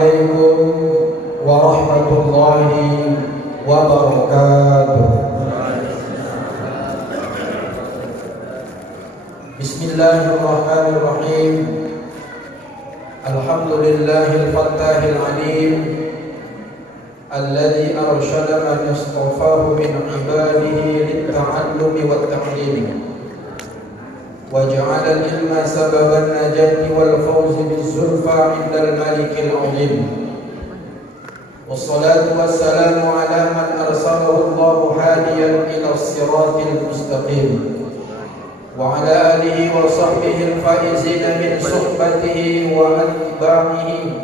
Assalamualaikum warahmatullahi wabarakatuh. Bismillahirrahmanirrahim. Alhamdulillahil fattahil alim alladzi arsyada man istafahu min ibadihi lit-ta'allumi wat-ta'lim wa ja'ala al-ilma sababan najati wal fawzi biz-zulfa 'indal malikil 'azim. Wassalatu wassalamu ala man arsalahu Allahu hadiyan ila as-siratil mustaqim wa ala alihi wa sahbihi al-faizina min suhbatihi wa atba'ihi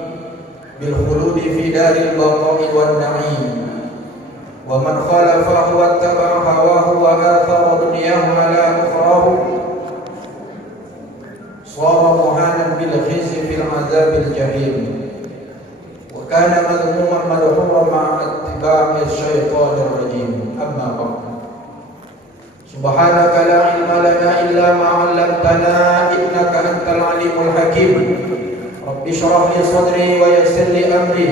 bil khuludi fi daril baqa'i wan na'im wa man khalafahu wattaba'a hawahu wa athara dunyahu ala ukhrahu sara muhanan bil khizi fil azabil jahim wa kana madhmuman madhura ma'a ittiba'i syaitanir rajim. Amma ba'd. Subhanaka la ilma lana illa ma 'allamtana innaka antal alimul hakim. Rabbi shrah li sadri wa yassir li amri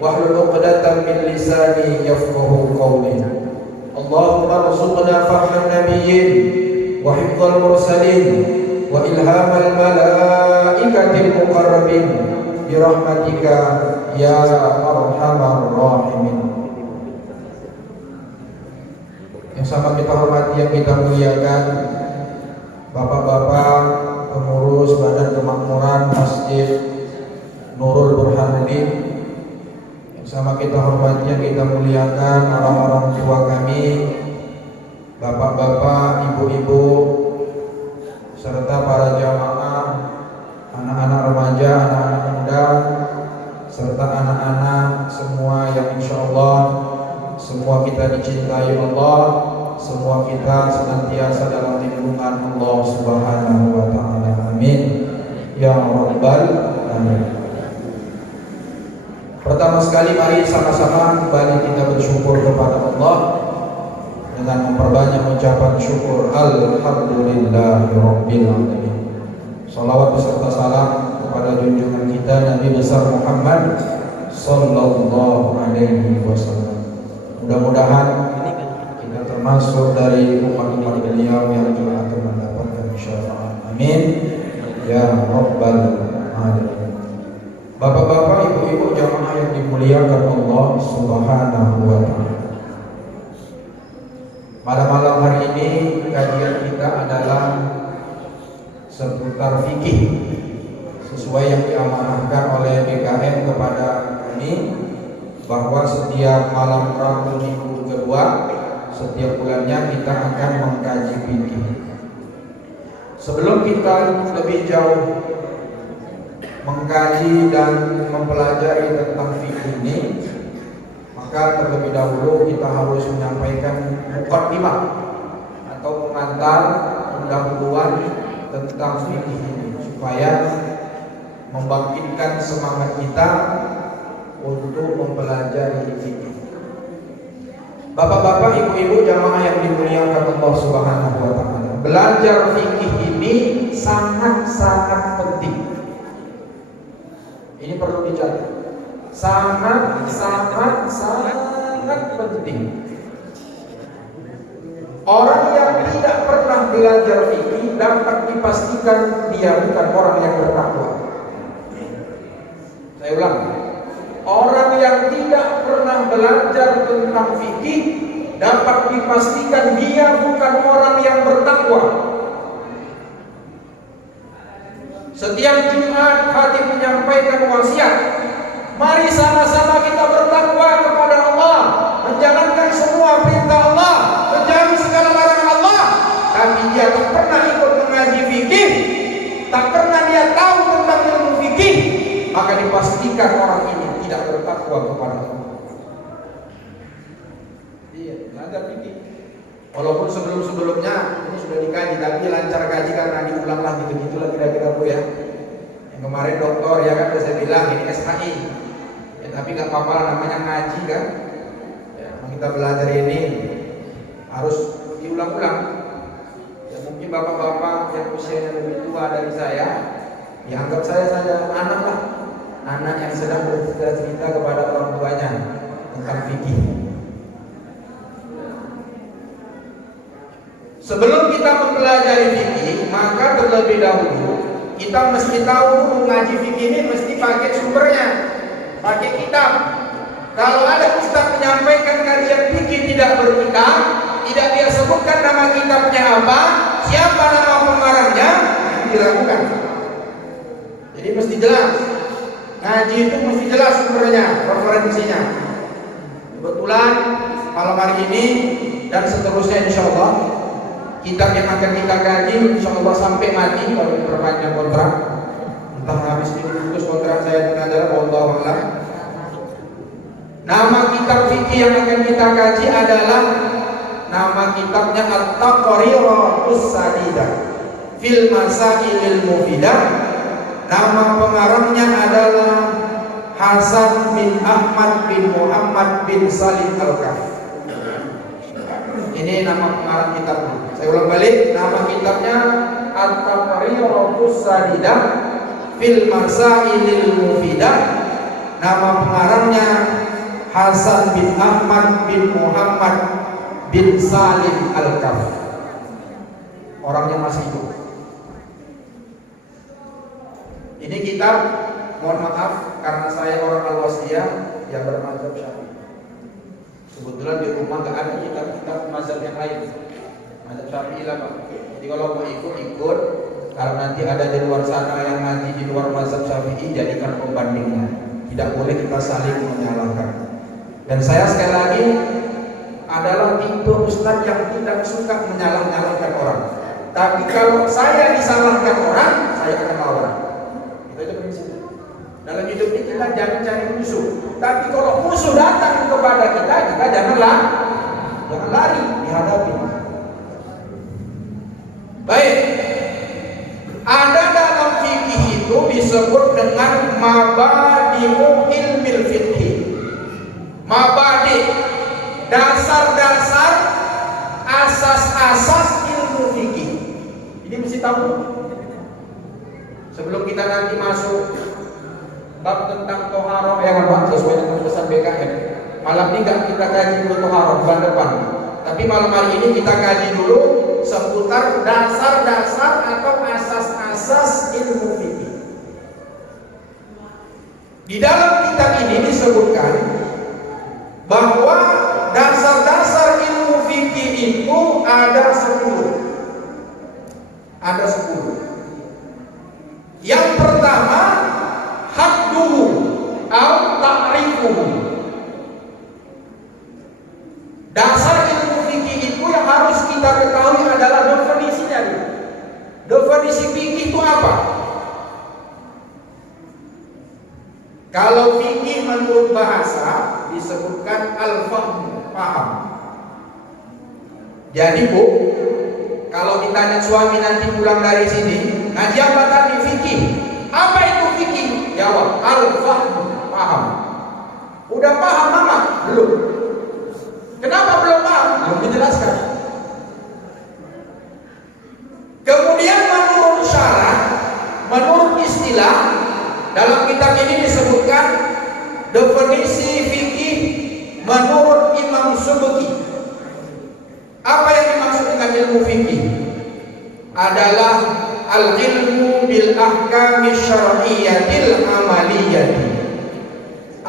wahlul 'uqdatam min lisani yafqahu qawli. Allahumma arzuqna fahman nabiyyin wa hifdzal mursalin wa ilhamal malaikatil muqarrabin bi rahmatika ya arhamar rahimin. Yang sama kita hormati, yang kita muliakan bapak-bapak pengurus Badan Kemakmuran Masjid Nurul Burhanuddin, yang sama kita hormati, yang kita muliakan orang-orang tua kami, bapak-bapak, ibu-ibu, serta para jamaah, anak-anak remaja, anak-anak muda, serta anak-anak semua yang insya Allah semua kita dicintai Allah, semua kita senantiasa dalam lindungan Allah Subhanahu wa ta'ala. Amin ya rabbal alamin. Pertama sekali mari sama-sama kembali kita bersyukur kepada Allah dengan memperbanyak ucapan syukur alhamdulillahirabbil alamin. Salawat beserta salam kepada junjungan kita Nabi besar Muhammad sallallahu alaihi wasallam. Mudah-mudahan kita termasuk dari umat-umat beliau yang juga akan mendapatkan syafaat. Amin ya rabbal alamin. Bapak-bapak, ibu-ibu, jamaah yang dimuliakan Allah Subhanahu wa ta'ala. Pada malam hari ini kajian kita adalah seputar fikih sesuai yang diamanahkan oleh BKM kepada kami, bahwa setiap malam Rabu minggu kedua setiap bulannya kita akan mengkaji fikih. Sebelum kita lebih jauh mengkaji dan mempelajari tentang fikih ini, maka terlebih dahulu kita harus menyampaikan muqaddimah atau pengantar pendahuluan tentang fikih ini supaya membangkitkan semangat kita untuk mempelajari fikih. Bapak-bapak, ibu-ibu, jamaah yang dimuliakan Allah Subhanahu wa ta'ala, belajar fikih ini sangat-sangat penting. Ini perlu dicatat. Sangat penting. Orang yang tidak pernah belajar fikih dapat dipastikan dia bukan orang yang bertakwa. Saya ulang. Orang yang tidak pernah belajar tentang fikih dapat dipastikan dia bukan orang yang bertakwa. Setiap Jumat hati menyampaikan wasiat, mari sama-sama kita bertakwa kepada Allah, menjalankan semua perintah Allah, menjauhi segala larangan Allah. Tapi dia tak pernah ikut mengaji fikih, tak pernah dia tahu tentang ilmu fikih, maka dipastikan orang ini tidak bertakwa kepada Allah. Iya, belajar fikih. Walaupun sebelum-sebelumnya ini sudah dikaji, tapi lancar kaji karena diulang lagi begitulah kira-kira Bu ya. Yang kemarin dokter ya kan saya bilang ini SHI. Ya, tapi nggak apa-apa lah, namanya ngaji kan. Ya, kita belajar ini harus diulang-ulang. Ya, mungkin bapak-bapak yang usianya lebih tua dari saya, ya anggap saya saja anak lah. anak yang sedang bercerita kepada orang tuanya tentang fikih. Sebelum kita mempelajari fikih, maka terlebih dahulu kita mesti tahu mengaji fikih ini mesti pakai sumbernya, pakai kitab. Kalau ada ustaz menyampaikan kajian fikih tidak berkitab, tidak dia sebutkan nama kitabnya apa, siapa nama pengarangnya, diragukan. Jadi mesti jelas. Ngaji itu mesti jelas sumbernya, referensinya. Kebetulan malam hari ini dan seterusnya insya Allah kitab yang akan kita kaji insya Allah sampai mati kalau diperpanjang kontrak. Entah habis ini putus kontrak saya dengan adalah wallahu a'lam. Nama kitab fikih yang akan kita kaji adalah nama kitabnya At-Taqriratus Sadidah fil Masailil Mufidah. Nama pengarangnya adalah Hasan bin Ahmad bin Muhammad bin Salim Al-Kaf. Ini nama pengarang kitabnya. Saya ulang balik, nama kitabnya At-Taqriratus Sadidah fil Masailil Mufidah. Nama pengarangnya Hasan bin Ahmad bin Muhammad bin Salim Al-Kaf. Orangnya masih hidup. Ini kitab, mohon maaf karena saya orang Al-Wasiyah yang bermadzhab Syafi'i. Kebetulan di rumah gak ada kitab-kitab mazhab yang lain. Mazhab Syafi'i lah Pak. Jadi kalau mau ikut, kalau nanti ada di luar sana yang ngaji di luar mazhab Syafi'i, jadikan pembandingnya. Tidak boleh kita saling menyalahkan. Dan saya sekali lagi adalah tipe ustaz yang tidak suka menyalah-nyalahkan orang. Tapi kalau saya disalahkan orang, saya akan lawan. Itu aja prinsipnya. Dalam hidup ini kita jangan cari musuh. Tapi kalau musuh datang kepada kita jangan lari, dihadapi. Baik. Ada dalam fikih itu disebut dengan mabadi'u ilmil fikih. Mabadi, dasar-dasar, asas-asas ilmu fikih. Ini mesti tahu. Sebelum kita nanti masuk bab tentang toharoh yang Pak sesuai dengan pesan BKM. Malam ini enggak kita kaji dulu toharoh bulan depan. Tapi malam hari ini kita kaji dulu seputar dasar-dasar atau asas-asas ilmu fikih. Di dalam kitab ini disebutkan bahwa dasar-dasar ilmu fikih itu ada 10. Ada 10. Yang pertama, hadduhu atau ta'rifuhu. Dasar ilmu fikih itu yang harus kita ketahui adalah definisinya. Definisi fikih itu apa? Kalau fikih menurut bahasa disebutkan al-fahm, paham. Jadi Bu, kalau ditanya suami nanti pulang dari sini, ngaji apa tadi? Fikih. Apa itu fikih? Jawab, al-fahm, paham. Udah paham Mama? Belum. Kenapa belum paham? Belum dijelaskan. Kemudian menurut syarat, menurut istilah, dalam kitab ini disebutkan definisi fikih menurut Imam Subki. Apa yang dimaksud dengan ilmu fikih? Adalah al-ilmu bil ahkami syar'iyyatil amaliyati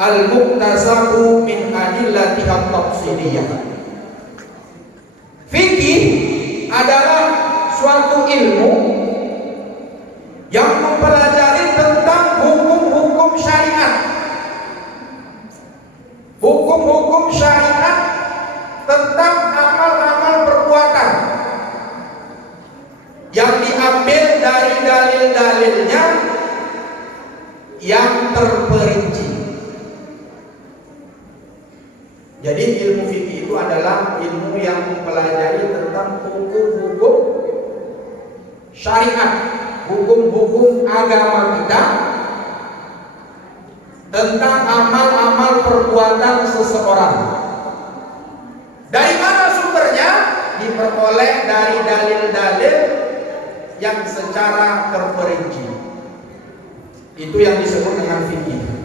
al-muktasabu min adillatiha tafsiliyah. Fikih adalah suatu ilmu yang mempelajari tentang hukum-hukum syariat. Hukum-hukum syariat tentang amal-amal perbuatan yang diambil dari dalil-dalilnya yang terperinci. Jadi ilmu fikih itu adalah ilmu yang mempelajari tentang hukum-hukum syariat, hukum-hukum agama kita, tentang amal-amal perbuatan seseorang. Dari mana sumbernya? Diperoleh dari dalil-dalil yang secara terperinci. Itu yang disebut dengan fikih.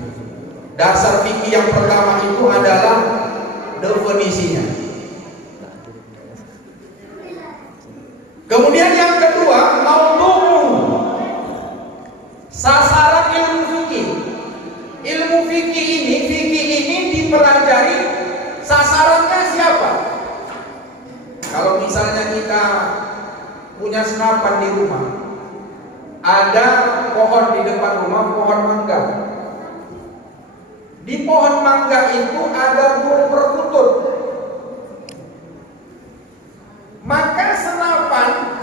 Dasar fikih yang pertama itu adalah definisinya. Kemudian yang kedua, maudhu'u, sasaran ilmu fikih. Ilmu fikih ini dipelajari sasarannya siapa? Kalau misalnya kita punya senapan di rumah, ada pohon di depan rumah, pohon mangga. Di pohon mangga itu ada burung perkutut. Maka senapan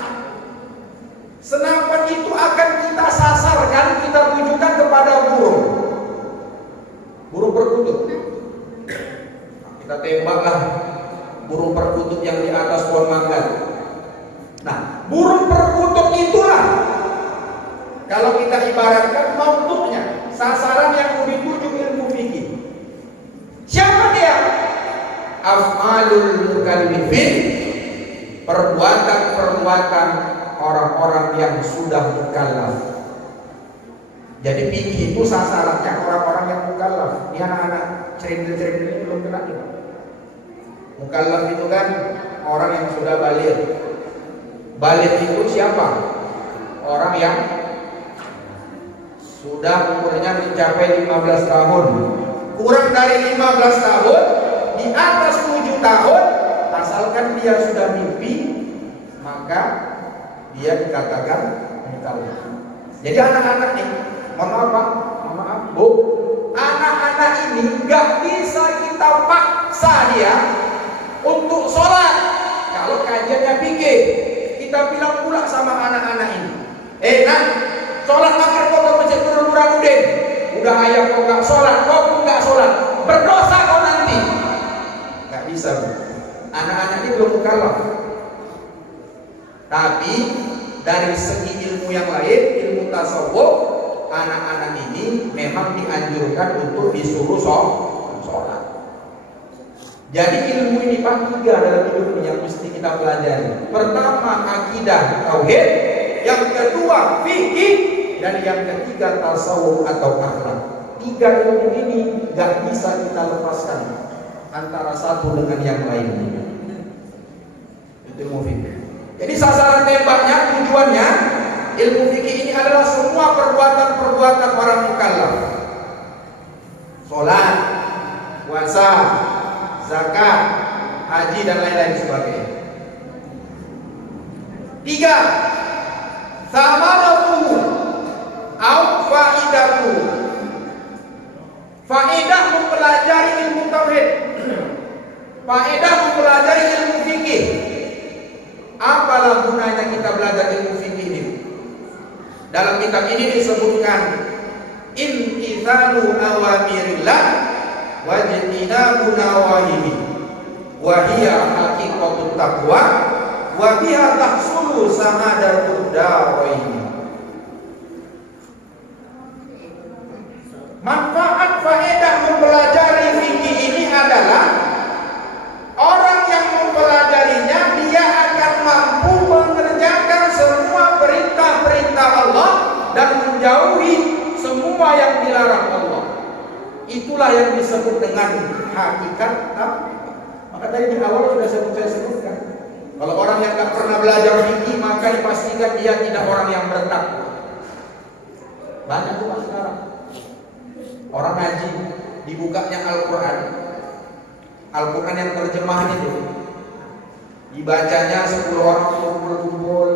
itu akan kita sasarkan, kita tujukan kepada burung perkutut. Kita tembaklah burung perkutut yang di atas pohon mangga. Nah, burung perkutut itulah kalau kita ibaratkan maudhu'nya, sasaran yang mau dituju ilmu fikih. Siapa dia? Af'alul mukallifin, perbuatan-perbuatan orang-orang yang sudah mukallaf. Jadi fikih itu sasarannya orang-orang yang mukallaf. Ini anak-anak cerita-cerita ini belum kena nih. Mukallaf itu kan orang yang sudah baligh. Baligh itu siapa? Orang yang sudah umurnya mencapai 15 tahun. Kurang dari 15 tahun, di atas 7 tahun, asalkan dia sudah mimpi, maka dia dikatakan mukallaf. Jadi anak-anak nih, mohon maaf Bu, anak-anak ini gak bisa kita paksa dia untuk sholat. Kalau kajiannya fikih, kita bilang pula sama anak-anak ini, nak, sholat maghrib kau ke masjid Burhanuddin. Udah ayah kau gak sholat, kau pun gak sholat, berdosa kau nanti. Gak bisa Bu. Anak-anak ini belum mukallaf. Tapi dari segi ilmu yang lain, ilmu tasawuf, anak-anak ini memang dianjurkan untuk disuruh sholat. Jadi ilmu ini Pak 3 dalam hidup yang mesti kita pelajari. Pertama akidah tauhid, yang kedua fikih, dan yang ketiga tasawuf atau akhlak. 3 ilmu ini gak bisa kita lepaskan antara satu dengan yang lain. Itu ilmu fikih. Jadi sasaran tembaknya, tujuannya, ilmu fikih ini adalah semua perbuatan-perbuatan orang mukallaf. Sholat, puasa, zakat, haji dan lain-lain sebagainya. 3. Samaratuhu au faidatuhu. Faedah mempelajari ilmu tauhid. Faedah mempelajari ilmu fikih. Apalah gunanya kita belajar ilmu fikih ini? Dalam kitab ini disebutkan imtithalu awamirillah wajtinabu nawahihi wa hiya haqiqatut taqwa wa biha tahsulu samadatud darain. Manfaat faedah mempelajari fikih ini adalah orang yang mempelajarinya dia akan mampu mengerjakan semua perintah-perintah Allah dan menjauhi semua yang dilarang Allah. Itulah yang disebut dengan hakikat taqwa. Maka tadi di awal sudah saya sebutkan, kalau orang yang tak pernah belajar fikih maka dipastikan dia tidak orang yang bertakwa. Banyak tuh sekarang orang ngaji, dibukanya Al-Quran yang terjemahan itu, dibacanya 10 orang kumpul-kumpul,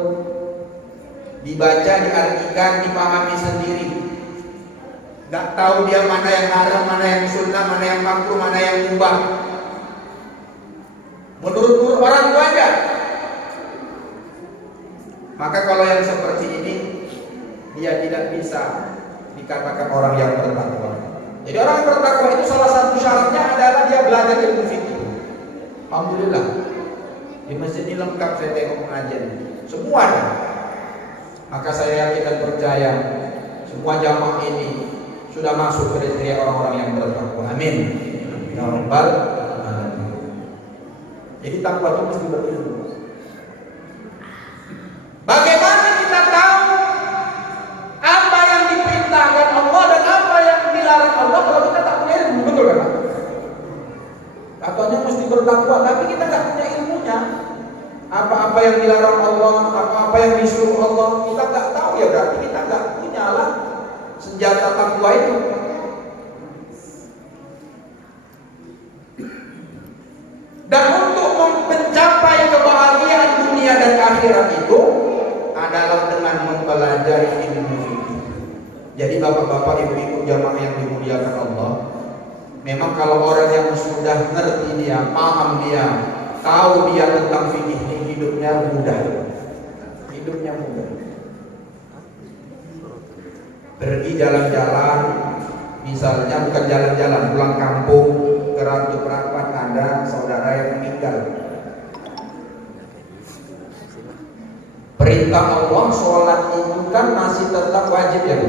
dibaca, diartikan, dipahami sendiri. Gak tahu dia mana yang haram, mana yang sunnah, mana yang makruh, mana yang mubah. Menurut orang itu aja. Maka kalau yang seperti ini, dia tidak bisa dikatakan orang yang bertakwa. Jadi orang yang bertakwa itu salah satu syaratnya adalah dia belajar ilmu fikih. Alhamdulillah, di masjid ini lengkap saya tengok pengajian, semua ada. Maka saya yakin dan percaya semua jamaah ini sudah masuk kriteria orang-orang yang bertakwa. Amin. Ya Rabbal alamin. Jadi takwa itu mesti berilmu. Bagaimana kita tahu apa yang diperintahkan Allah dan apa yang dilarang Allah kalau kita tak punya disuruh bertakwa, tapi kita nggak punya ilmunya. Apa-apa yang dilarang Allah, apa-apa yang disuruh Allah, kita nggak tahu, ya berarti kita nggak punya lah senjata takwa itu. Dan untuk mencapai kebahagiaan dunia dan akhirat itu adalah dengan mempelajari ilmu fikih. Jadi bapak-bapak, ibu-ibu jamaah yang dimuliakan Allah, memang kalau orang yang sudah ngerti dia, paham dia, tahu dia tentang fikih ini, hidupnya mudah. Hidupnya mudah. Pergi jalan-jalan, misalnya bukan jalan-jalan, pulang kampung, kerantu perapat, ada saudara yang meninggal. Perintah Allah sholat itu kan masih tetap wajib ya Bu.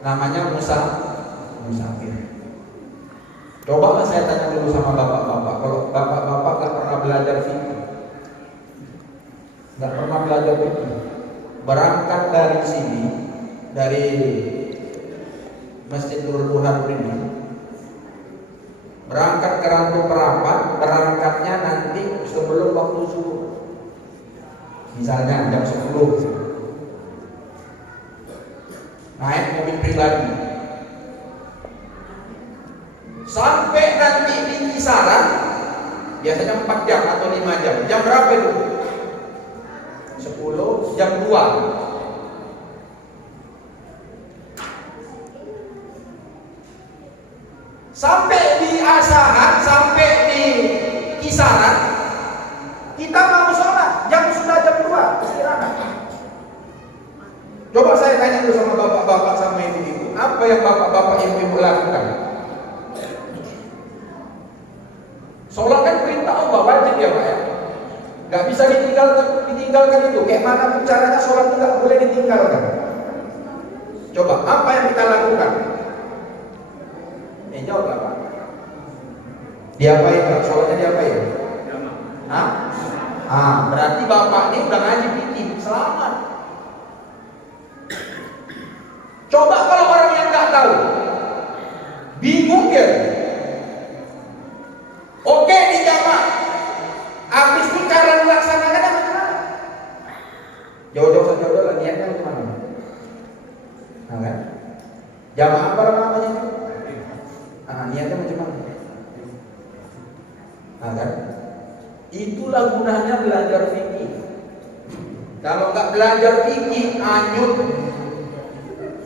Namanya musafir. Coba saya tanya dulu sama bapak-bapak, kalau bapak-bapak gak pernah belajar fikih, gak pernah belajar fikih, berangkat dari sini, dari Masjid Nurul Duha ini, berangkat ke Rantu Perapat, berangkatnya nanti sebelum waktu zuhur, misalnya jam 10, naik mobil pribadi, sampai nanti di kisaran biasanya 4 jam atau 5 jam. Jam berapa itu? 10, jam 2. Sampai di Asahan, sampai di kisaran, kita mau sholat, sudah jam 2, istirahat. Coba saya tanya dulu sama bapak-bapak sama ibu-ibu, apa yang bapak-bapak ibu-ibu lakukan? Sholat kan perintah Allah, wajib ya Pak ya. Gak bisa ditinggalkan itu. Kayak mana pun caranya sholat itu gak boleh ditinggalkan. Coba, apa yang kita lakukan? Jawab lah Pak. Diapain Pak? Sholatnya diapain? Hah? Berarti bapak ini udah ngaji fikih, selamat. Coba kalau orang yang gak tahu, bingung ya. Oke, dijawab. Habis itu cara melaksanakannya bagaimana? Jauh-jauh saja lah, niatnya bagaimana? Nah kan? Jamaah apa namanya? Niatnya macam mana? Nah kan? Itulah gunanya belajar fikih. Kalau nggak belajar fikih, anyut.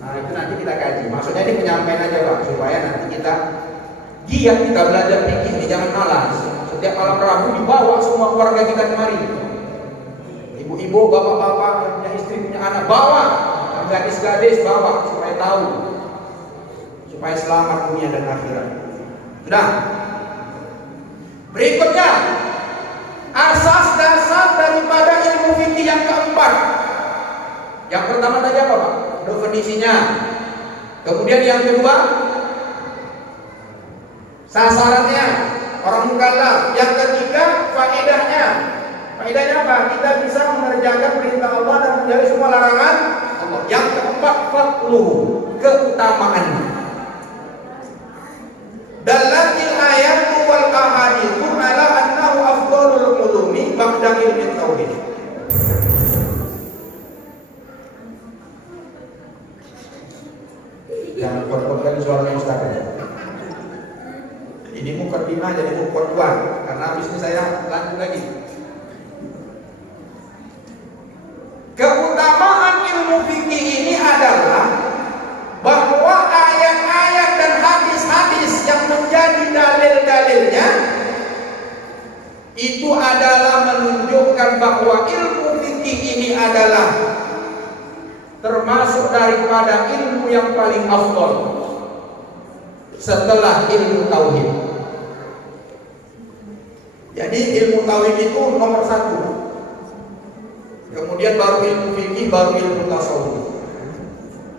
Nah itu nanti kita kaji. Maksudnya ini penyampaian aja Pak, supaya nanti kita giat kita belajar fikih ini, jangan malas. Setiap malam Rabu dibawa semua keluarga kita kemari. Ibu-ibu, bapak-bapak, yang punya istri, punya anak, bawa. Gadis-gadis bawa supaya tahu, supaya selamat dunia dan akhirat. Sudah. Berikutnya, asas dasar daripada ilmu fikih yang keempat. Yang pertama tadi apa Pak? Definisinya. Kemudian yang kedua, sasarannya, orang mukallaf. Yang ketiga, faedahnya. Faedahnya apa? Kita bisa mengerjakan perintah Allah dan menjauhi semua larangan Allah. Yang keempat, fadluhu, keutamaannya. Dalatil ayatu wal ahaditsu ala annahu afdhalul ulumi ba'da ilmi tauhid. Jangan kuat-kuatkan suaranya Ustaz. Ini mukadimah jadi kuat-kuat, karena habis ini saya lanjut lagi. Keutamaan ilmu fikih ini adalah bahwa ayat-ayat dan hadis-hadis yang menjadi dalil-dalilnya itu adalah menunjukkan bahwa ilmu fikih ini adalah termasuk daripada ilmu yang paling afdal setelah ilmu tauhid. Jadi ilmu tauhid itu nomor 1. Kemudian baru ilmu fikih, baru ilmu tasawuf.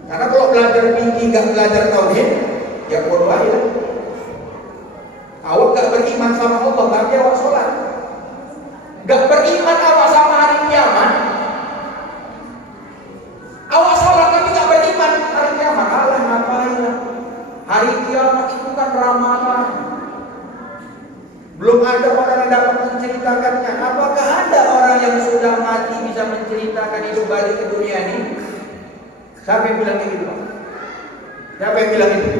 Karena kalau belajar fikih gak belajar tauhid, ya bodoh aja. Awak gak beriman sama Allah, tapi awak sholat. Gak beriman awak sama hari kiamat. Awak sholat tapi gak beriman hari kiamat. Allah ngapain lah? Hari kiamat itu kan ramalan. Belum ada saudara dapat menceritakannya? Apakah ada orang yang sudah mati bisa menceritakan itu balik ke dunia ini? Siapa yang bilang gitu? Siapa yang bilang itu?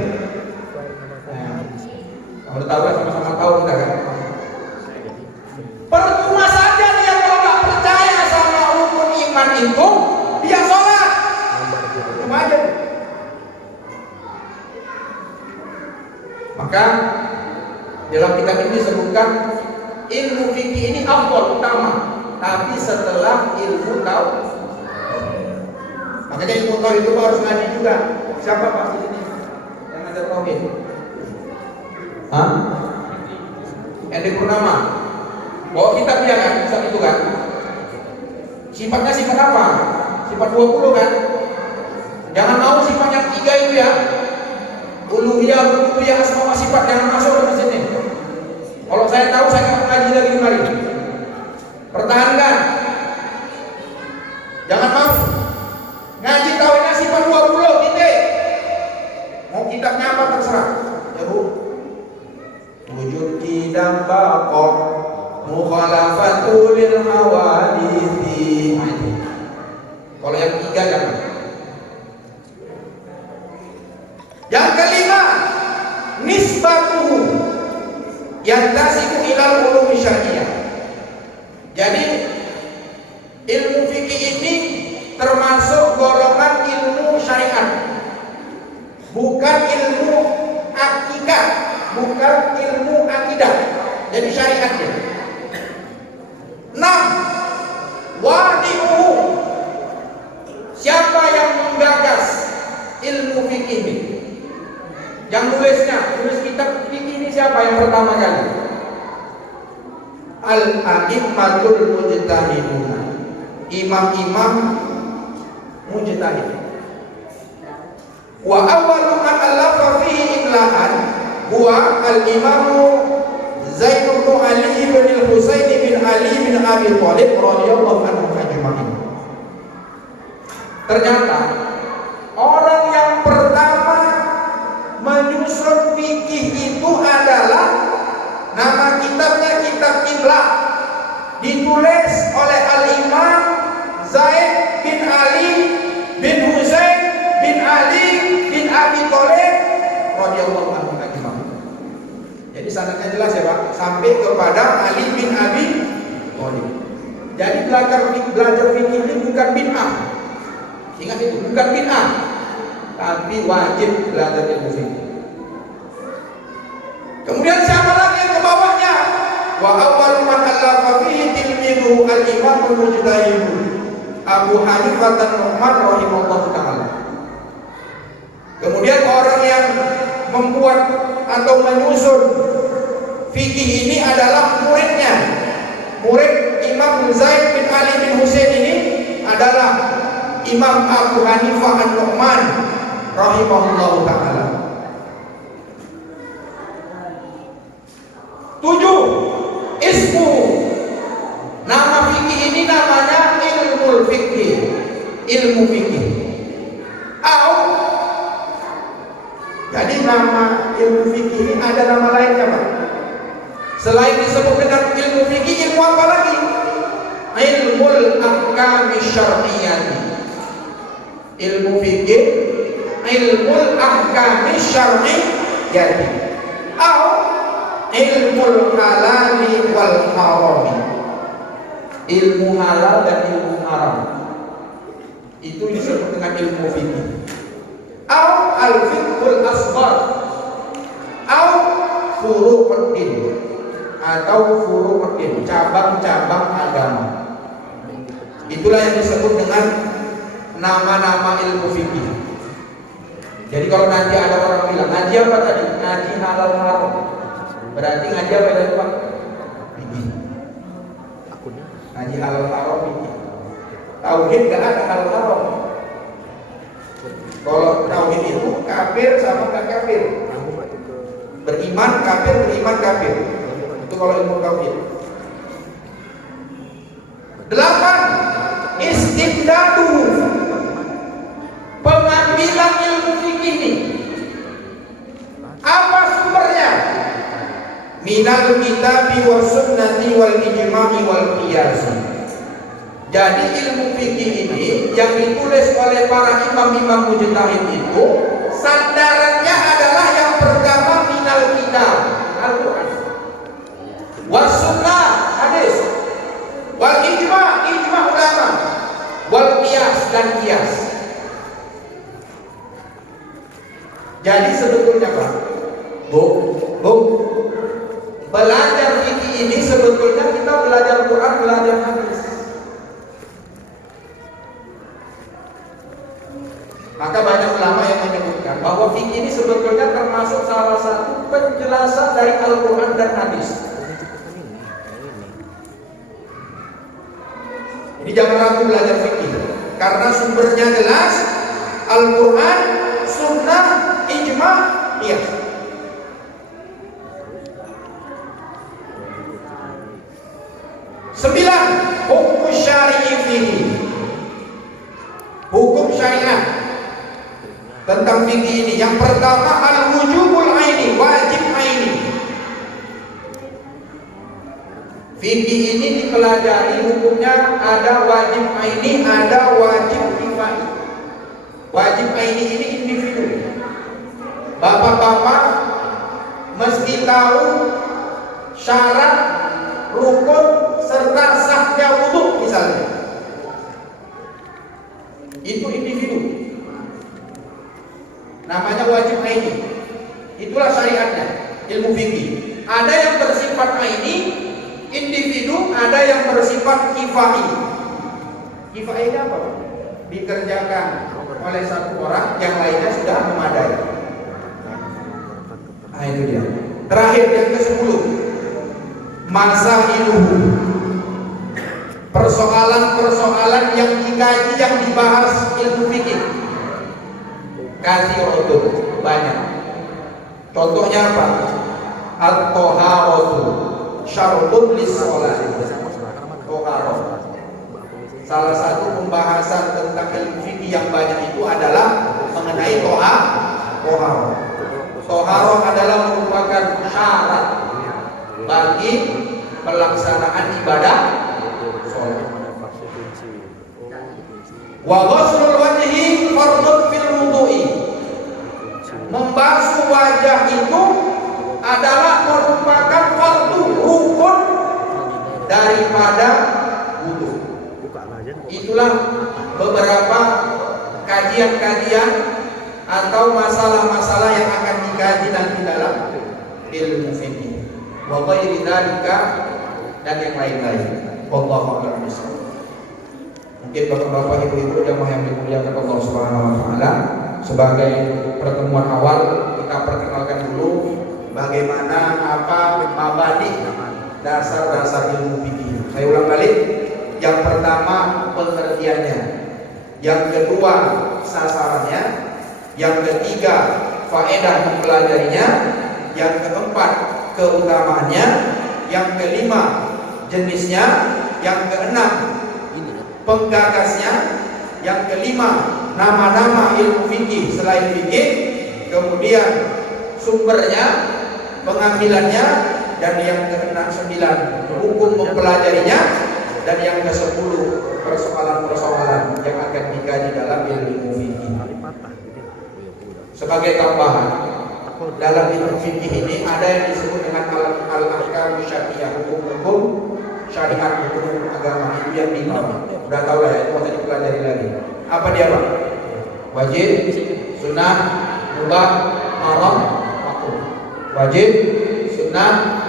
Kamu tahu kan, sama-sama tahu kita kan? Percuma saja dia kalau nggak percaya sama rukun iman itu, dia sholat. Cuma aja. Maka dalam kitab ini disebutkan ilmu fikih ini afdal utama, tapi setelah ilmu tauhid. Makanya ilmu tauhid itu harus ngaji juga. Siapa Pak di sini yang ada tauhid? Hah? Edi Purnama. Bawa kitab dia kan, bisa itu kan? Sifatnya sifat apa? Sifat 20 kan? Jangan mau sifat yang 3 itu ya. Uluhiyah, rububiyah, asma wa sifat, jangan masuk ke sini. Kalau saya tahu saya akan ngaji lagi kemarin. Pertahankan. Jangan mau. Ngaji tauhidnya sifat 20 titik. Mau kitabnya apa terserah. Ya Bu. Wujud kidam baqo mukhalafatul hawadithi. Kalau yang 3 jangan. Yang kelima, nisbatuhu yantasiku ilal ulum syar'iyyah. Jadi ilmu fikih ini termasuk golongan ilmu syariat, bukan ilmu akidah, bukan ilmu akidah. Jadi syariatnya. 6. Wadi'uhu, siapa yang menggagas ilmu fikih ini? Yang tulis kitab fikih ini siapa yang pertama kali? Al-a'immatul mujtahidun, imam-imam mujtahid. Wa awwalu man allafa fihi imla'an huwa al-imamu Zain bin Ali bin Husain bin Ali bin Abi Thalib radhiyallahu anhu ajma'in. Ternyata orang yang pertama menyusun fikih itu adalah nama kitabnya kitab Imla, ditulis oleh Al-Imam Zaid bin Ali bin Husain bin Ali bin Abi Thalib radhiyallahu anhu ajma'in. Jadi sanadnya jelas ya Pak, sampai kepada Ali bin Abi Thalib. Jadi belajar fikih ini bukan bid'ah. Ingat itu, bukan bid'ah, tapi wajib belajar ilmu fikih. Kemudian siapa lagi yang ke bawahnya? Wa awwalu man allafa fihi tilmidu al-imam al-mujtahid Abu Hanifah an-Nu'man rahimahullahu taala. Kemudian orang yang membuat atau menyusun fikih ini adalah muridnya. Murid Imam Zaid bin Ali bin Husain ini adalah Imam Abu Hanifah an-Nu'man rahimahullahu taala. 7. Ismu, nama fikih ini namanya ilmu fikih, ilmu fikih. Jadi nama ilmu fikih ini ada nama lainnya Pak. Selain disebut dengan ilmu fikih, ilmu apa lagi? Ilmul ahkam syar'iyyah. Ilmu fikih, ilmul ahkam syar'iyyah. Ilmul halali wal harami, ilmu halal dan ilmu haram, itu disebut dengan ilmu fikih. Al-fiqhul asghar, furu'uddin, atau furu'uddin, cabang-cabang agama. Itulah yang disebut dengan nama-nama ilmu fikih. Jadi kalau nanti ada orang bilang ngaji apa tadi? Ngaji halal haram. Berarti ngaji apa tadi Pak? Fikih. Ngaji halal haram fikih. Tauhid gak ada halal haram. Kalau tauhid itu kafir sama gak kafir. Beriman kafir, beriman kafir. Itu kalau ilmu tauhid. 8. Istibdadu, pengambilan ilmu fikih ini. Apa sumbernya? minal kitabi was sunnati wal ijma'i wal qiyas. Jadi ilmu fikih ini yang ditulis oleh para imam-imam mujtahid itu sandarannya adalah yang pertama minal kitab Al-Quran, was sunnah hadis, wal ijma ulama, wal qiyas dan qiyas. Jadi sebetulnya Pak, belajar fikih ini sebetulnya kita belajar Quran, belajar hadis. Maka banyak ulama yang menyebutkan bahwa fikih ini sebetulnya termasuk salah satu penjelasan dari Al-Quran dan hadis. Ini jangan ragu belajar fikih, karena sumbernya jelas, Al-Quran, Sunnah, Ijma, qiyas. Sembilan, hukum syari'i fihi, hukum syariat tentang fikih ini. Yang pertama al-wujubul aini, wajib aini. Fikih ini dipelajari hukumnya ada wajib aini, ada wajib kifai. Wajib aini ini individu. Bapak-bapak mesti tahu syarat, rukun serta sahnya wudu misalnya. Itu individu. Namanya wajib aini. Itulah syariatnya, ilmu fikih. Ada yang bersifat aini, individu, ada yang bersifat kifai. Kifai itu apa? Dikerjakan oleh satu orang, yang lainnya sudah memadai. Nah itu dia. Terakhir yang ke-10, masailuhu, persoalan-persoalan yang dikaji, yang dibahas ilmu fikih. Katsirotun, banyak. Contohnya apa? At-thaharatu syartun lis-shalah. Thaharah. Salah satu pembahasan tentang ilmu fikih yang banyak itu adalah mengenai thaharah. Thaharah adalah merupakan syarat bagi pelaksanaan ibadah sholat. Wa ghuslul wajhi fardun fil wudu'i. Membasuh wajah itu adalah merupakan fardu, rukun daripada wudu. Itulah beberapa kajian-kajian atau masalah-masalah yang akan dikaji nanti dalam ilmu fikih. Wa ghairi dzalika, dan yang lain-lain. Wallahu a'lam bishawab. Mungkin bapak-bapak, ibu-ibu jamaah yang dimuliakan Allah Subhanahu wa taala, sebagai pertemuan awal kita perkenalkan dulu bagaimana apa mabadi, dasar-dasar ilmu fikih. Saya ulang balik. Yang pertama pengertiannya, yang kedua sasarannya, yang ketiga faedah mempelajarinya, yang keempat keutamaannya, yang kelima jenisnya, yang keenam penggagasnya, yang kelima nama-nama ilmu fikih selain fikih, kemudian sumbernya, pengambilannya, dan yang ke-9 hukum mempelajarinya, dan yang ke-10 persoalan-persoalan yang akan dikaji dalam ilmu fikih. Sebagai tambahan, dalam ilmu fikih ini ada yang disebut dengan al-ahkam syariah, hukum-hukum syariat, hukum agama. Itu yang 5. Udah tahu lah ya, itu masih dipelajari lagi. Apa dia Pak? Wajib, sunnah, mubah, haram, makruh. Wajib, sunnah,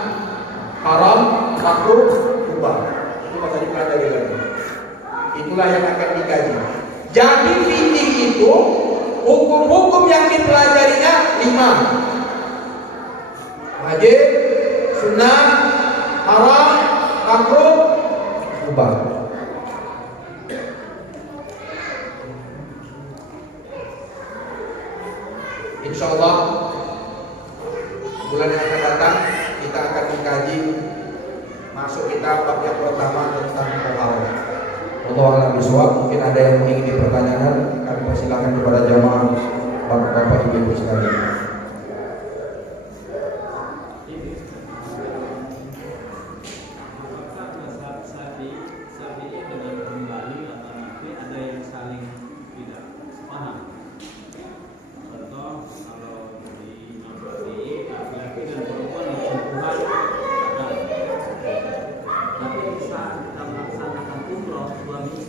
haram, makruh, mubah. Itu masih dipelajari lagi. Itulah yang akan dikaji. Jadi fikih itu hukum-hukum yang dipelajarinya 5. Wajib, sunnah, haram, makruh, mubah. Insyaallah bulan yang akan datang kita akan mengkaji masuk kitab bab yang pertama tentang thaharah. Wallahu a'lam bishawab. Mungkin ada yang ingin dipertanyakan, kami persilakan kepada jamaah bapak-bapak ibu-ibu sekalian.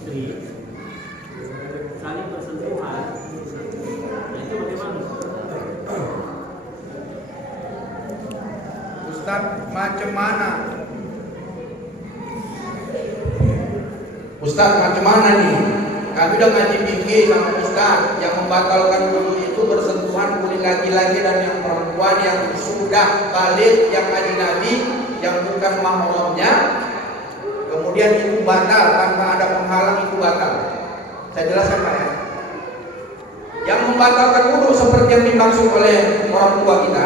istri saling bersentuhan, nah itu bagaimana? Ustaz, macam mana? Ustaz, macam mana nih? Kami udah ngaji fikih sama Ustaz, yang membatalkan wudu itu bersentuhan kulit laki-laki dan yang perempuan yang sudah balik, yang ajnabi, yang bukan mahramnya. Kemudian itu batal tanpa ada penghalang, itu batal. Saya jelaskan Pak ya. Yang membatalkan wudu seperti yang dimaksud oleh orang tua kita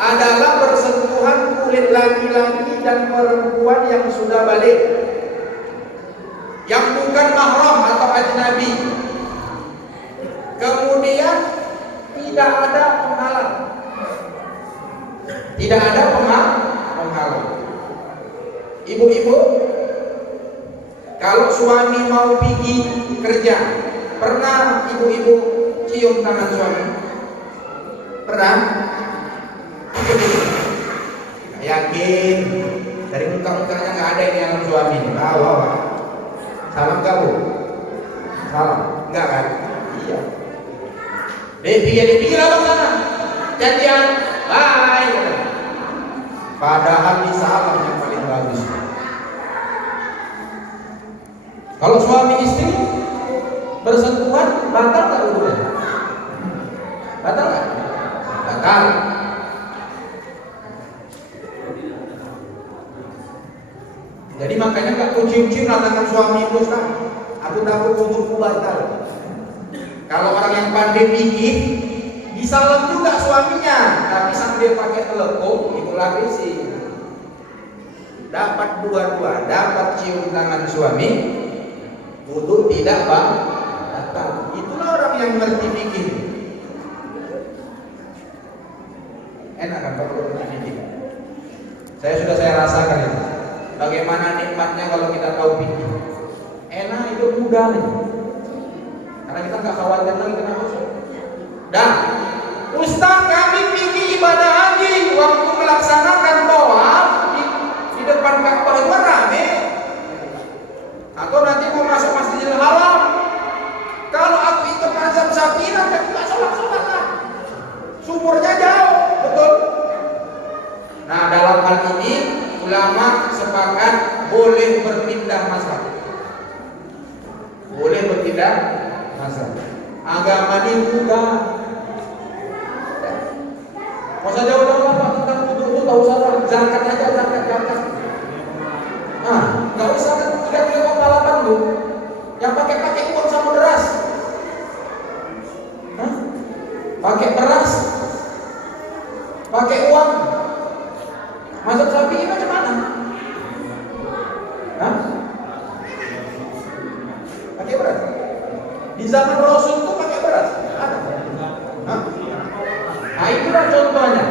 adalah bersentuhan kulit laki-laki dan perempuan yang sudah balik, yang bukan mahram atau ajnabi. Kemudian tidak ada penghalang. Tidak ada penghalang. Ibu-ibu, kalau suami mau pergi kerja, pernah ibu-ibu cium tangan suami? Pernah? Yakin? Dari muka-mukanya nggak ada ini yang suami. Tahu. Salam kamu? Salam? Enggak kan? Iya. Dia pikir apa sana? Janjian, bye. Padahal di salam yang paling bagus. Kalau suami istri bersentuhan, batal tak wudunya? Batal tak? Batal. Jadi makanya gak kau cium-cium tangan suami itu, Ustaz. Aku takut wuduku batal. Kalau orang yang pandai pikir, disalam juga suaminya, tapi sambil pakai telepon, itulah risih. Dapat dua-dua, dapat cium tangan suami, wudu tidak batal. Itulah orang yang ngerti pikir. Enak kan kalau ngerti pikir? Saya rasakan itu. Bagaimana nikmatnya kalau kita tahu pikir. Enak, itu mudah nih. Karena kita nggak khawatir lagi kena dosa. Dan Ustaz, kami pergi ibadah haji, waktu melaksanakan tawaf di depan Ka'bah itu rame. Atau nanti mau masuk Masjidil Haram. Kalau aku ikut mazhab Syafi'i, nanti nggak sholat lah. Sumurnya jauh, betul. Nah, dalam hal ini ulama sepakat boleh berpindah mazhab. Boleh berpindah mazhab. Agama ini mudah. Nggak usah jauh-jauh Pak tentang wudu itu, nggak usah zakat aja, zakat. Nah, nggak usah kan 3,8 lu. Yang pakai uang sama beras. Hah? Pakai beras, pakai uang. Mazhab Syafi'i macam mana? Hah? Pakai beras. Di zaman Rasul itu pakai beras. Ada. Hah? Nah, itulah contohnya.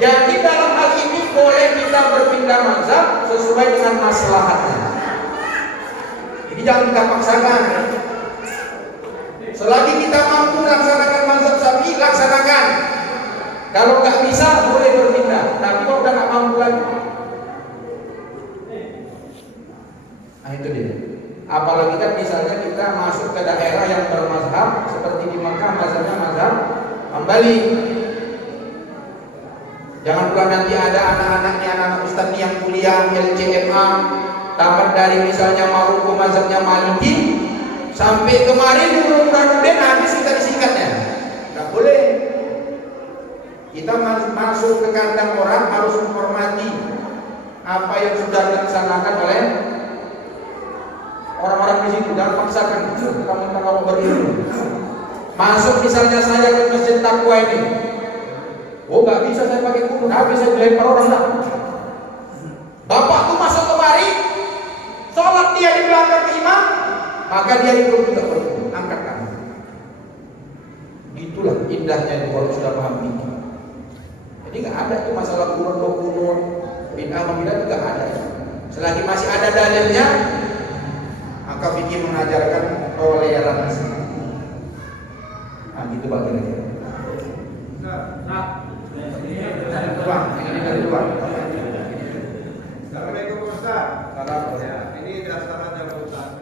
Jadi dalam hal ini boleh kita berpindah mazhab sesuai dengan maslahatnya. Jadi jangan kita paksakan. Selagi kita mampu laksanakan mazhab Syafi'i, laksanakan. Kalau nggak bisa boleh berpindah. Tapi kalau udah nggak mampu lagi, nah itu dia. Apalagi kan misalnya kita masuk ke daerah yang bermazhab seperti di Mekah, mazhabnya mazhab Hambali. Jangan pula nanti ada anak-anaknya, anak ustadz yang kuliah LCMA, tamat dari misalnya Maroko mazhabnya Maliki, sampai kemarin Nurul-Nurul habis kita disingkatnya. Nggak boleh. Kita masuk ke kandang orang harus menghormati apa yang sudah dilaksanakan oleh orang-orang di situ. Jangan paksakan kamu berilmu. Masuk misalnya saya ke masjid Taqwa ini, oh nggak bisa saya pakai kurung, habis saya dilempar orang dah. Bapak tuh masuk kemari, sholat dia di belakang imam, maka dia ikut juga berkurung, angkat kamu. Itulah indahnya itu kalau sudah paham ini. Jadi nggak ada tuh masalah kunut, bid'ah itu nggak ada. Selagi masih ada dalilnya, maka fikih mengajarkan toleransi. Nah, gitu Pak kira-kira. Assalamualaikum Ustaz. Salam. Ini dasar jam Ustaz.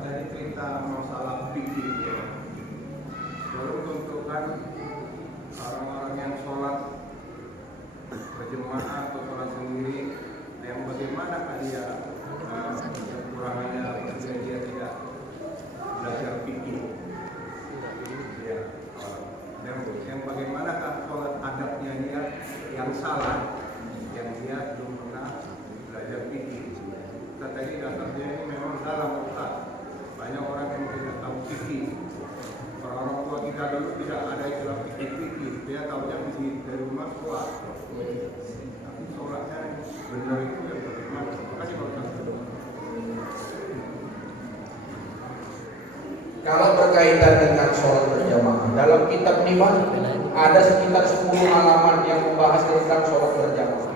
menentukan orang-orang yang sholat berjemaah atau sholat sendiri yang bagaimanakah dia kekurangannya dia tidak belajar fikih ya, yang bagaimanakah sholat adabnya dia yang salah yang dia belum pernah belajar fikih. Kita tadi dasarnya ini memang dalam Ustaz, banyak orang yang tidak tahu fikih. Orang tua kita dulu tidak ada istilah fikih, dia tahunya dari rumah sholat. Tapi sholatnya benar itu yang bagaimana? Terima kasih Pak Ustaz. Kalau berkaitan dengan sholat berjamaah, dalam kitab Nifas ada sekitar 10 halaman yang membahas tentang sholat berjamaah.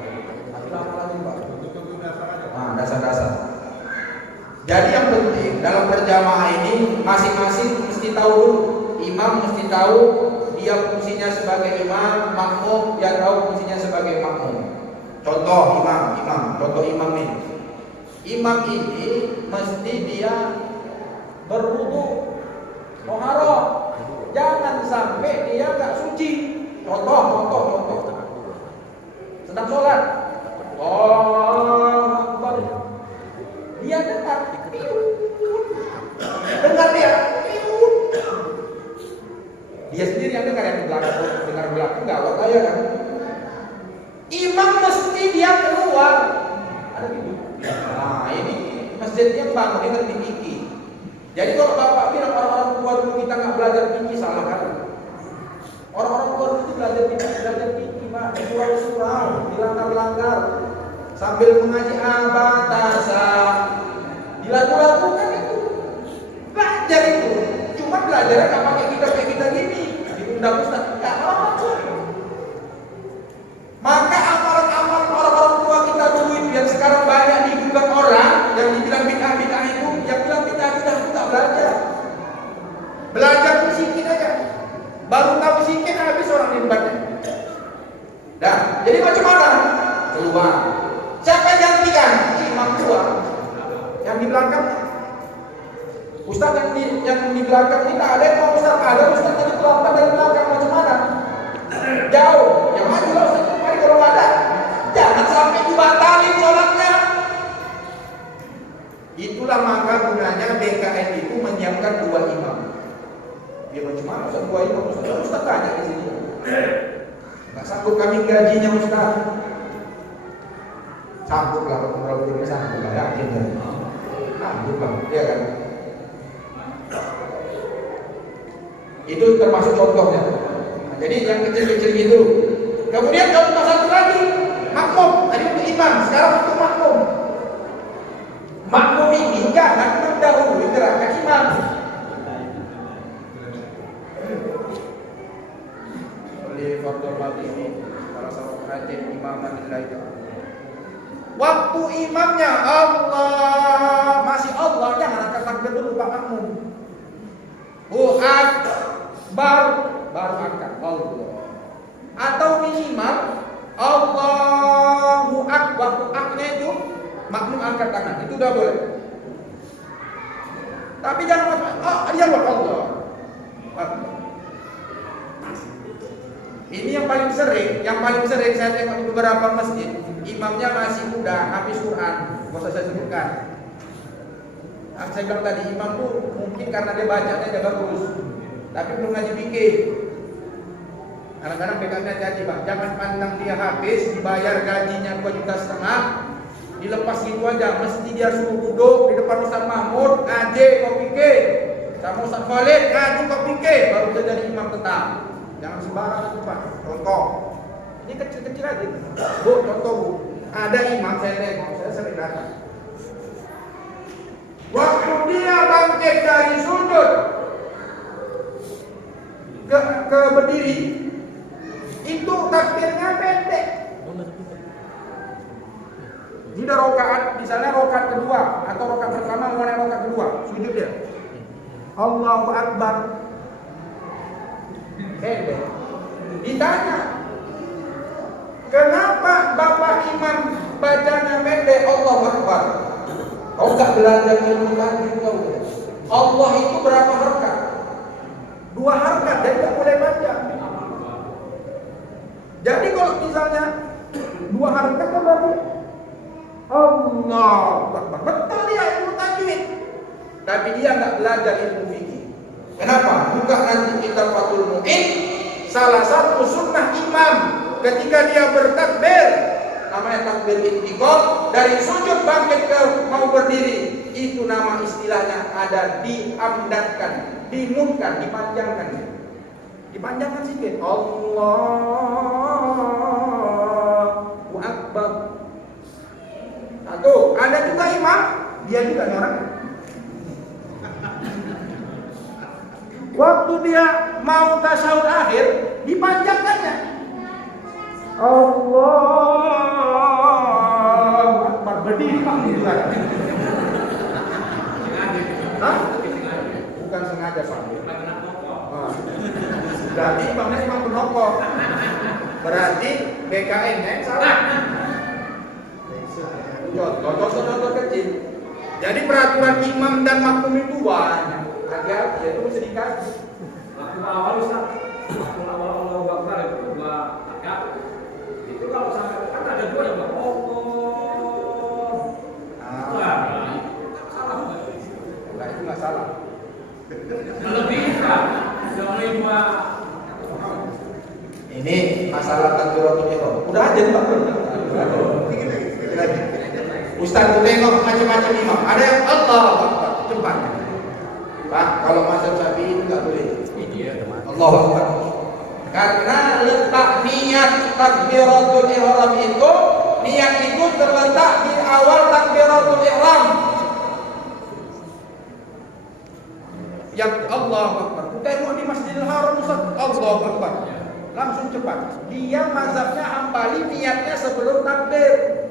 Nah, dasar-dasar. Jadi yang penting dalam berjamaah ini masing-masing mesti tahu dulu. Imam mesti tahu dia fungsinya sebagai imam, makmum dia tahu fungsinya sebagai makmum. Contoh imam ini. Imam ini mesti dia berwudu, toharoh. Jangan sampai dia nggak suci. Contoh. Sedang sholat. Oh, Akbar. Dia dengar dia. Dia sendiri yang dengar, yang di belakang nggak buat saya kan. Imam mesti dia keluar. Ada gitu. Nah ini masjidnya bangun dia ngerti fikih. Jadi kalau bapak bilang orang-orang tua dulu kita nggak belajar fikih, salah kan? Orang-orang tua dulu itu belajar fikih pak, di surau-surau, di langgar-langgar, sambil mengaji abatasa, di lagu-lagu kan itu belajar itu. Cuma belajarnya nggak pakai kita gini, diundang ustaz, nggak langsung. Maka amalan-amalan orang-orang tua kita dulu itu yang sekarang banyak digugat orang, yang dibilang bid'ah itu, yang bilang bid'ah itu tak belajar bisikin aja, baru tahu bisikin habis orang dibatnya. Dah, jadi macam mana? Keluar. Siapa yang gantikan? Imam tua. Yang di belakang ustaz yang di belakang ini tak ada yang mau ustaz, ada ustaz tadi terlambat dari belakang, macam mana? Jauh, yang maju lah ustaz kemarin kalau ada. Jangan sampai dibatalin sholatnya. Itulah maka gunanya BKN itu menyiapkan 2 imam. Ya macam mana ustaz 2 imam? Ustaz tanya di sini. Nggak sanggup kami gajinya ustaz. Sanggup lah kalau ini sanggup lah, yakin ya. Sanggup lah, ya kan? Itu termasuk contohnya. Nah, jadi yang kecil-kecil gitu. Kemudian contoh satu lagi, makmum. Tadi untuk imam, sekarang untuk makmum. Makmum ini jangan mendahului gerakan imam. Oleh faktor ini, salah satu perhatian imam lillahi ta'ala. Waktu imamnya Allah, masih Allah, jangan angkat takbir dulu Pak Makmum. Akbar, baru angkat Allah. Atau minimal Allahu Akbar, aknya itu makmum angkat tangan, itu udah boleh. Tapi jangan dia buat Allah. Ini yang paling sering saya tengok di beberapa masjid, imamnya masih muda, habis Quran, nggak usah saya sebutkan. Saya bilang tadi imam tuh mungkin karena dia bacanya jaga bagus, tapi belum ngaji fikih. Kadang-kadang pegangnya janji bang, jangan pandang dia habis, dibayar gajinya 2,5 juta, dilepas gitu aja. Mesti dia suruh duduk di depan Ustaz Mahmud, ngaji kau fikih, sama Ustaz Khalid ngaji kau fikih, baru dia jadi imam tetap. Jangan sembarangan itu Pak. Contoh, ini kecil-kecil aja. Bu, contoh bu, ada imam saya tengok, saya sering datang. Waktu dia bangkit dari sujud ke berdiri, itu takbirnya pendek. Ini udah rokaat, misalnya rokaat kedua atau rokaat pertama, mulai rokaat kedua, sujud dia. Allahu Akbar. Pendek. Ditanya, kenapa Bapak Imam bacanya pendek Allahu Akbar? Kau enggak belajar ilmu lagi kau. Allah itu berapa rakaat? 2 harkat dan tidak boleh panjang. Jadi kalau misalnya 2 harkat kan berarti Allah Akbar. Betul dia ilmu tajwid. Tapi dia nggak belajar ilmu fikih. Kenapa? Buka nanti kitab Fathul Mu'in. Salah satu sunnah imam ketika dia bertakbir, namanya takbir intiqal, dari sujud bangkit ke mau berdiri, itu nama istilahnya ada dihamdatkan, dinunkan, dipanjangkan. Dipanjangkan sedikit. Allahu Akbar. Satu, ada juga imam, dia juga nih orang. Waktu dia mau tasyahud akhir, dipanjangkannya. Allahu Akbar, berdiri juga. Hah? Bukan sengaja sambil. Berarti imamnya imam penokok. Berarti BKN yang salah. Contoh kecil. Jadi peraturan imam dan makmum itu banyak. Hati-hati, itu mesti dikaji. Waktu awal Ustaz, waktu awal Allahu Akbar itu 2 rakaat. Itu kalau sampai kan ada 2 yang Allah. Salah enggak? Nah, itu nggak salah. Lebih kan? Dari 2. Ini masalah takbiratul ihram. Udah aja Pak. Ustaz tengok macam-macam imam. Ada yang Allahu Akbar, cepat. Pak, kalau mazhab Syafi'i itu nggak boleh. Allahu Akbar. Karena letak niat takbiratul ihram itu, niat itu terletak di awal takbiratul ihram. Yang Allahu Akbar. Tengok di Masjidil Haram Ustaz, Allahu Akbar. Langsung cepat. Dia mazhabnya Hambali, niatnya sebelum takbir.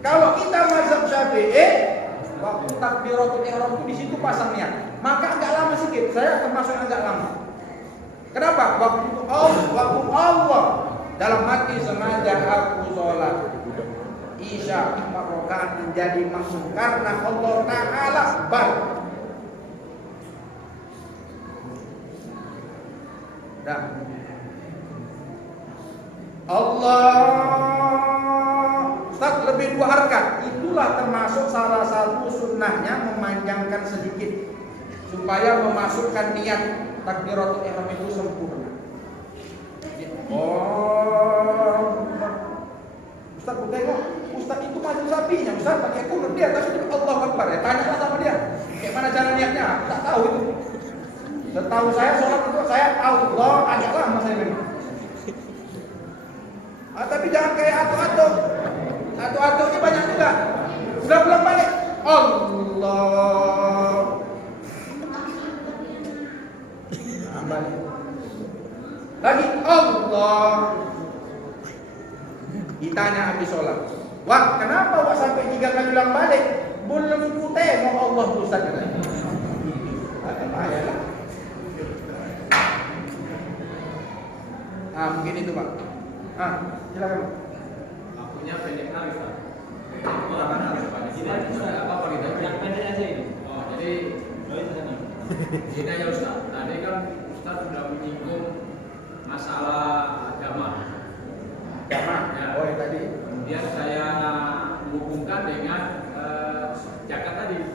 Kalau kita mazhab Syafi'i, waktu takbiratul ihram itu di situ pasang niat. Maka agak lama sedikit. Saya termasuk agak lama. Kenapa? Waktu Allah dalam hati sengaja aku sholat Isya 4 rakaat menjadi makmum karena Allah Ta'ala Akbar. Dah. Allah Ustaz lebih 2 harkat. Itulah termasuk salah satu sunnahnya memanjangkan sedikit supaya memasukkan niat takbiratul ihram itu sempurna. Oh, Ustaz tengok, Ustaz itu maju sapinya, Ustaz pakai kunut dia, tapi Allahu Akbar ya. Tanyalah sama dia, kayak mana cara niatnya? Tak tahu itu. Setahu saya sholat itu saya Allah agak lama saya memang. Tapi jangan kayak atuk-atuk. Atuk-atuknya banyak juga. Sudah pulang balik. Allah. Balik. Lagi Allah. Ditanya habis sholat. Wah, kenapa wah sampai 3 kali ulang balik? Belum putih mau Allah Ustaz katanya. Bahaya. Mungkin itu Pak. Silakan. Akunya pendek kali Ustaz. Orang harus banyak. Tidak apa Pak yang pendek aja ini. Oh, jadi ini aja Ustaz. Tadi kan Ustaz sudah menyinggung masalah agama. Ya. Oh, yang tadi. Kemudian saya hubungkan dengan zakat tadi.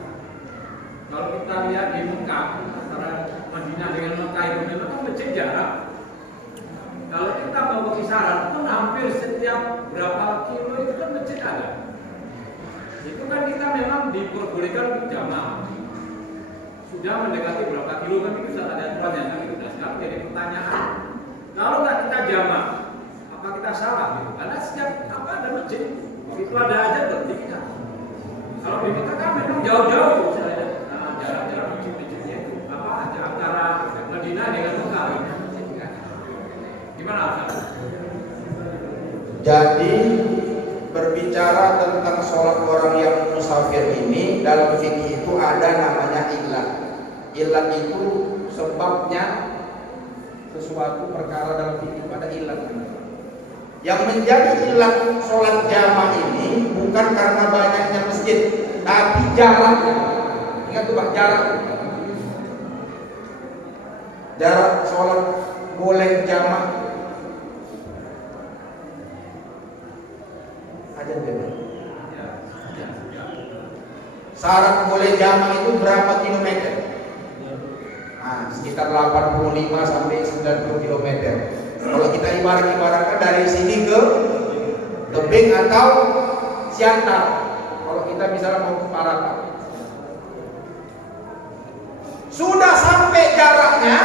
Kalau kita lihat di Mekah antara Madinah dengan Mekah itu memang kan masjid jarak. Kalau kita mau kisaran itu hampir setiap berapa kilo itu kan masjid ada. Itu kan kita memang diperbolehkan untuk jamaah. Sudah mendekati berapa kilo kan itu sudah ada aturannya kan itu. Sekarang jadi pertanyaan, kalau nggak kita jamaah, apa kita salah? Gitu? Karena setiap apa ada masjid, itu ada aja berarti kita. Kalau di Mekah kan memang jauh-jauh, jarak-jarak masjid-masjidnya itu apa aja antara Madinah dengan Mekah. Gimana Ustaz? Jadi berbicara tentang sholat orang yang musafir ini dalam fikih itu ada namanya illat. Illat itu sebabnya sesuatu perkara dalam fikih pada illat. Yang menjadi illat sholat jamaah ini bukan karena banyaknya masjid, tapi jaraknya. Ingat tuh Pak, jarak. Jarak sholat boleh jamak. Ajan bebas. Syarat boleh jamak itu berapa kilometer? Nah, sekitar 85 sampai 90 kilometer. Kalau kita ibaratkan dari sini ke Tebing atau Siantar. Kalau kita misalnya mau ke Parapat. Sudah sampai jaraknya,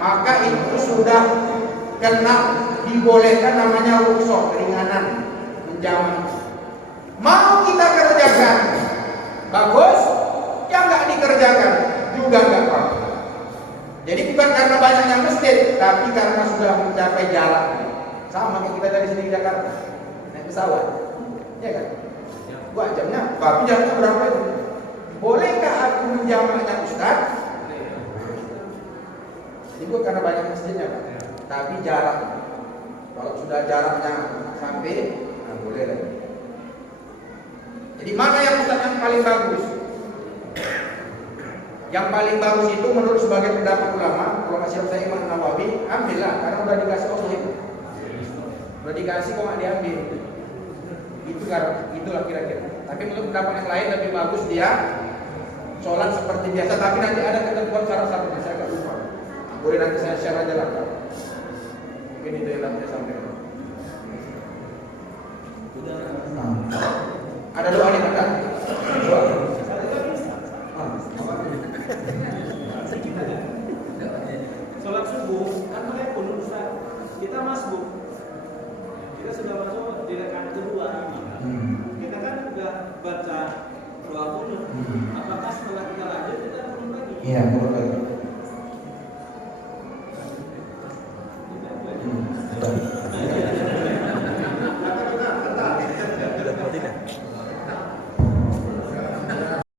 maka itu sudah kena dibolehkan, namanya rukhsah, keringanan menjamak. Mau kita kerjakan, bagus. Yang nggak dikerjakan juga nggak apa-apa. Jadi bukan karena banyaknya masjid, tapi karena sudah mencapai jarak. Sama kayak kita dari sini ke Jakarta naik pesawat, ya kan? 2 jamnya, tapi jamnya berapa itu? Bolehkah aku menjamaknya Ustaz? Jadi bukan karena banyak masjidnya, Pak, tapi jarak. Kalau sudah jaraknya sampai, nah boleh lagi. Jadi mana yang Ustaz yang paling bagus? Yang paling bagus itu menurut sebagian pendapat ulama, kalau masih saya Imam Nawawi, ambillah karena udah dikasih Allah itu. Udah dikasih kok nggak diambil. Itulah kira-kira. Tapi menurut pendapat yang lain lebih bagus dia sholat seperti biasa, tapi nanti ada ketentuan syarat-syaratnya, saya nggak lupa. Boleh nanti saya share aja lah. Mungkin itu yang nanti saya sampaikan. Ada doa nih kan? Doa. Sholat subuh kan telepon Ustaz. Kita masbuk. Kita sudah masuk di rakaat kedua ini. Kita kan sudah baca doa kunut. Apakah setelah kita lanjut kita kunut lagi? Iya, kunut lagi.